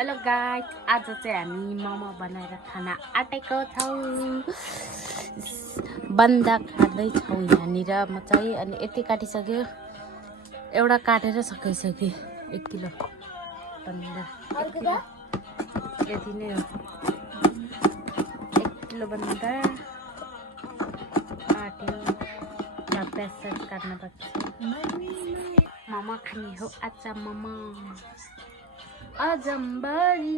Hello guys, आज चाहिँ हामी मोमो बनाएर खान आँटेको छौँ। बन्दा खाँदैछौँ यहाँनिर म चाहिँ। अनि यति काटिसक्यो, एउटा काटेर सकिसक्यो। 1 किलो बन्दा, यति नै हो। 1 किलो बन्दा काट्यो। प्याज काट्न पर्छ। मोमो खाने हो आज मोमो। अजम्बरी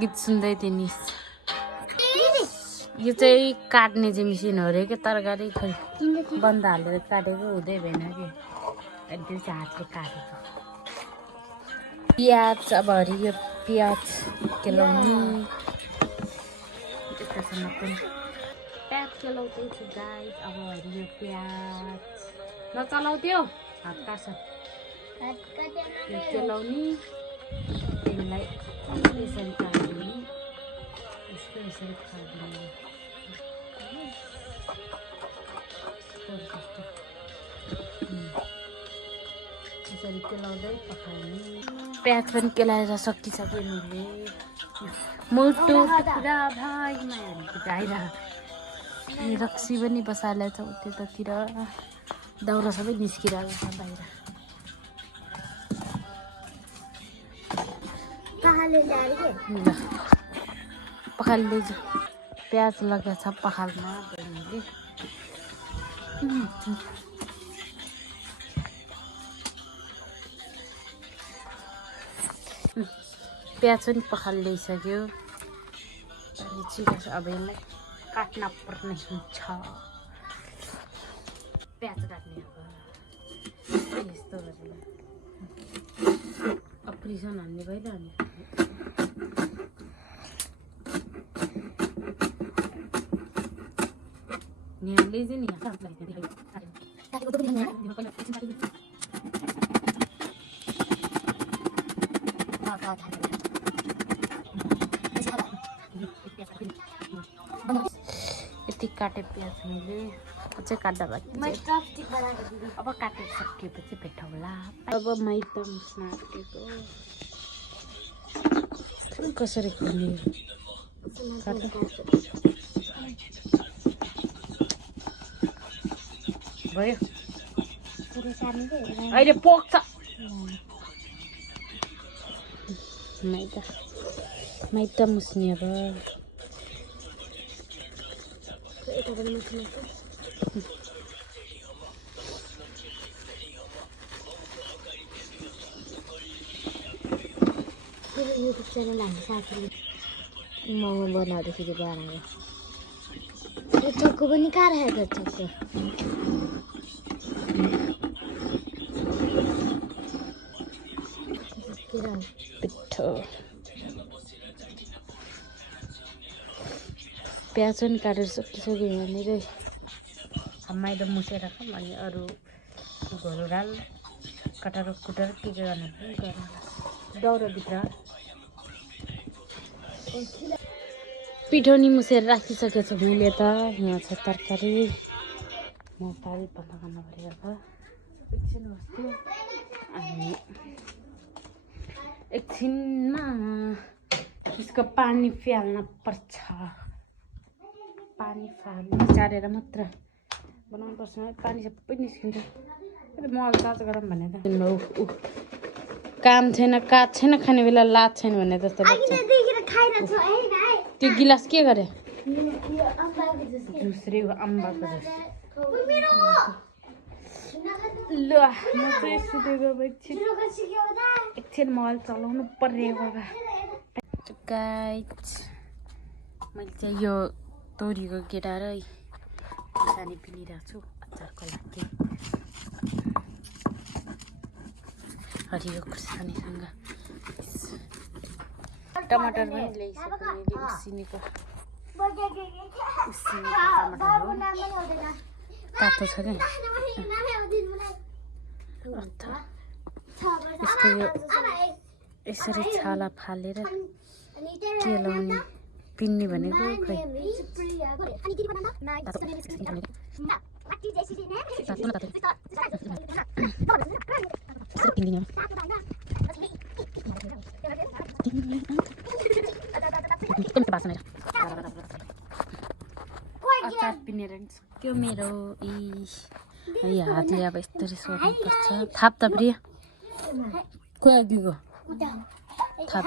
गीत सुन्दै थिएँ नि। यो चाहिँ काट्ने चाहिँ मिसिन हो अरे क्या, तरकारी खै बन्दा हालेर काटेको हुँदै भएन कि, त्यो चाहिँ हातले काटेको। प्याज, अब हरियो प्याज केलाउनु यतासम्म पनि प्याज केलाउँदैछु गाइस। अब हरियो प्याज नचलाउँथ्यो, हात काट्छ। केलाउने त्यसलाई यसरी काट्ने, यसरी खाँदिने, यसरी केलाउँदै पकाउने। प्याज पनि केलाएर सकिसक्यो मैले। मुटु पुरा भाइमा आइरहेको। रक्सी पनि बसालेको छ त्यतातिर। दाउरा सबै निस्किरहेको छ बाहिर। ल पखाल्दैछु। प्याज लगाएको छ पखाल्न बहिनीले। प्याज पनि पखालिसक्यो। अनि छिटो छ, अब यसलाई काट्न पर्ने हुन्छ। प्याज काट्ने अब यस्तो गरेर अपरेसन हान्ने भइरहने। यहाँले चाहिँ नि यति काटे प्याज मैले अझै काट्दा बाँकी। अब काटेर सकिएपछि भेटौँला। अब मैदा मुस्न आँटेको कसरी खोल्ने भयो। अहिले पोख्छ। मैदा मुस्ने अब। युट्युब च्यानल हाम्रो साथीले मोमो बनाउँदाखेरि बनाएको। यो चक्कु पनि कहाँ राखेको चक्कु? पिठो प्याज पनि काटेर सकिसक्यो यहाँनिर। मैदा मुसेर खाऊँ अनि अरू घोलराल कटार कुटार के गर्नु पनि गर्नु। दाउराभित्र पिठो नि मुसेर राखिसकेको छु मैले त। यहाँ छ तरकारी। म पारी बन्द गर्नु पऱ्यो अब। एकछिन बस्थ्यो अनि एकछिनमा यसको पानी फाल्न पर्छ। पानी चारेर मात्र बनाउनु पर्छ। पानी सबै निस्किन्छ। म अब तातो गरम भने त काम छैन, काठ छैन, खाने बेला लाज छैन भने जस्तो लाग्छ। त्यो गिलास के गरे? जुस्रे अम्बाको जुस। ल म चाहिँ सुतेको एकछिन मोबाइल चलाउनु पर्ने बाबा। गाइस, मैले चाहिँ यो तोरीको गेडा र खुर्सानी पिनिरहेको छु अचारको लागि। हरियो खुर्सानीसँग टमाटर पनि ल्याइसकेँ मैले। उसिनेको टमाटर हो। तातो छ क्या। यस्तो यो यसरी छाला फालेर केलाउने पिन्ने भनेको खै अचार पिनेर सक्यो मेरो हातले अब यस्तो सोध्नुपर्छ थाप त प्रिय को अघिको थाप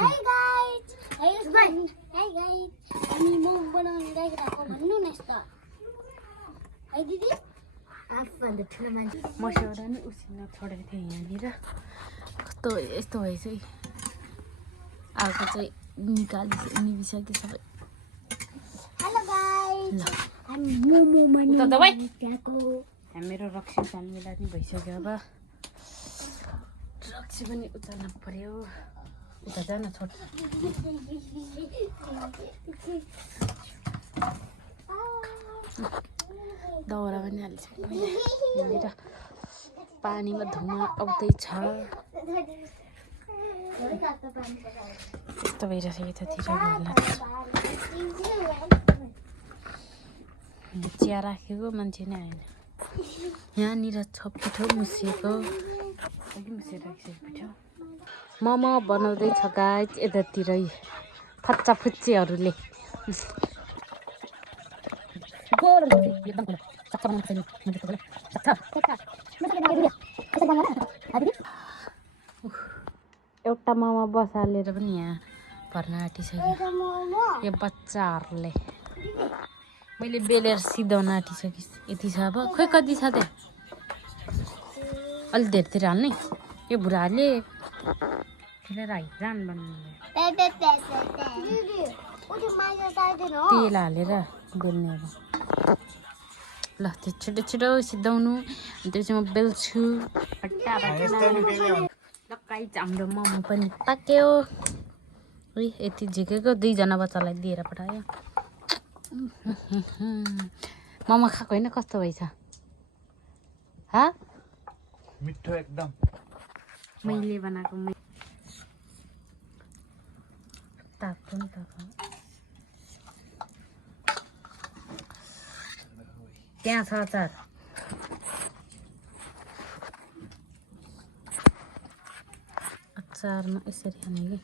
मस्यौरा नि उसिन छोडेको थिएँ यहाँनिर कस्तो यस्तो भएछ है आगो चाहिँ निभिसक्यो सबै मेरो रक्सी चाल्नेलाई नि भइसक्यो अब रक्सी पनि उचाल्न पर्यो उता जान छोड दाउरा पनि हालिसक्यो यहाँनिर पानीमा धुवा आउँदैछ यस्तो भइरहेछ यतातिर चिया राखेको मान्छे नै आएन यहाँनिर छ पिठो मुसिएको अघि मुसेर राखिसकेको पिठो मोमो बनाउँदैछ गाइस यतातिर फच्चा फुच्चीहरूले एउटा मोमो बसालेर पनि यहाँ भर्न आँटिसक्यो यो बच्चाहरूले मैले बेलेर सिधाउन आँटिसकिस् यति छ अब खोइ कति छ त्यहाँ अलिक धेरतिर हाल्ने यो बुढाले जान बनाउने तेल हालेर बेल्ने अब ल त्यो छिटो छिटो सिधाउनु अनि त्यसपछि म बेल्छु हाम्रो मोमो पनि पाक्यो है यति झिकेको 2 जना बच्चालाई दिएर पठायो मोमो खाएको होइन कस्तो भएछ मिठो एकदम मैले बनाएको तातो नि तातो त्यहाँ छ अचार अचारमा यसरी खाने कि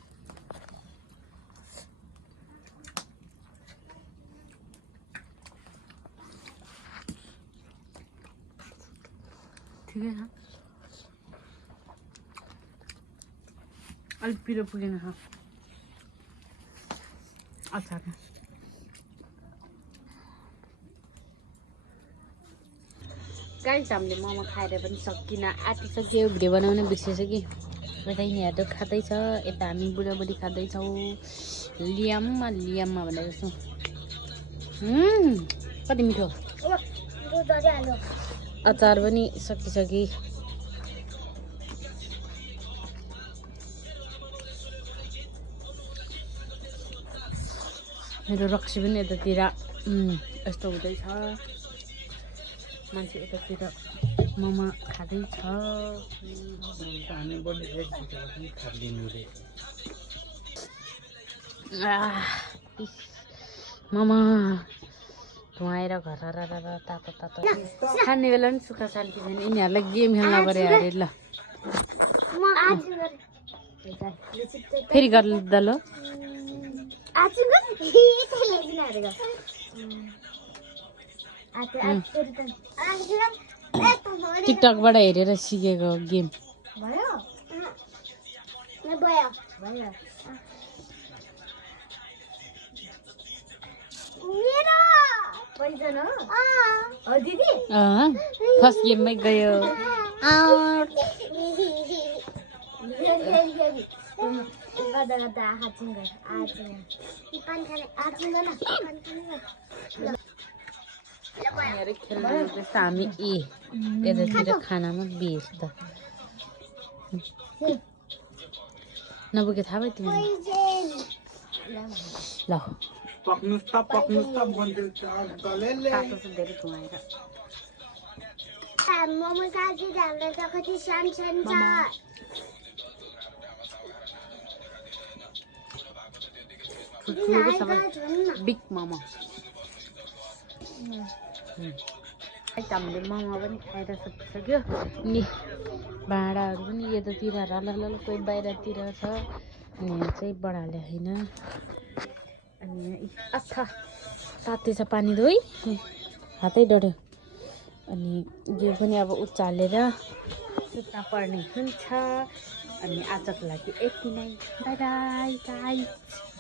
ठिकै छ अलिक पिरो पुगेन छ अचारमा गाइस हामीले मोमो खाएर पनि सकिन आँटिसक्यो भिडियो बनाउन बिर्सेछ कि यता यिनीहरू खाँदैछ यता हामी बुढाबुढी खाँदैछौँ लियममा भनेर जस्तो कति मिठो अचार पनि सकिसके मेरो रक्सी पनि यतातिर यस्तो हुँदैछ मान्छे यतातिर मोमो खाँदैछ मोमो धुवाएर घर तातो तातो खाने बेला पनि सुक्खा शान्ति छैन यिनीहरूलाई गेम खेल्न पऱ्यो अरे ल फेरि गर्दा ल टिकटकबाट हेरेर सिकेको गेम फर्स्ट गेममै गयो हामी यतातिर खानामा व्यस्त नबुके थाहा भयो तिमीलाई ल बिग मोमो हामीले मोमो पनि खाएर सकिसक्यो नि भाँडाहरू पनि यतातिर कोही बाहिरतिर छ अनि यहाँ चाहिँ बडाले होइन अनि यहाँ अच्छा तातेछ पानी धोइ हातै डढ्यो अनि यो पनि अब उचालेर सुत्न पर्ने हुन्छ अनि आजको लागि यति नै बाई बाई गाइस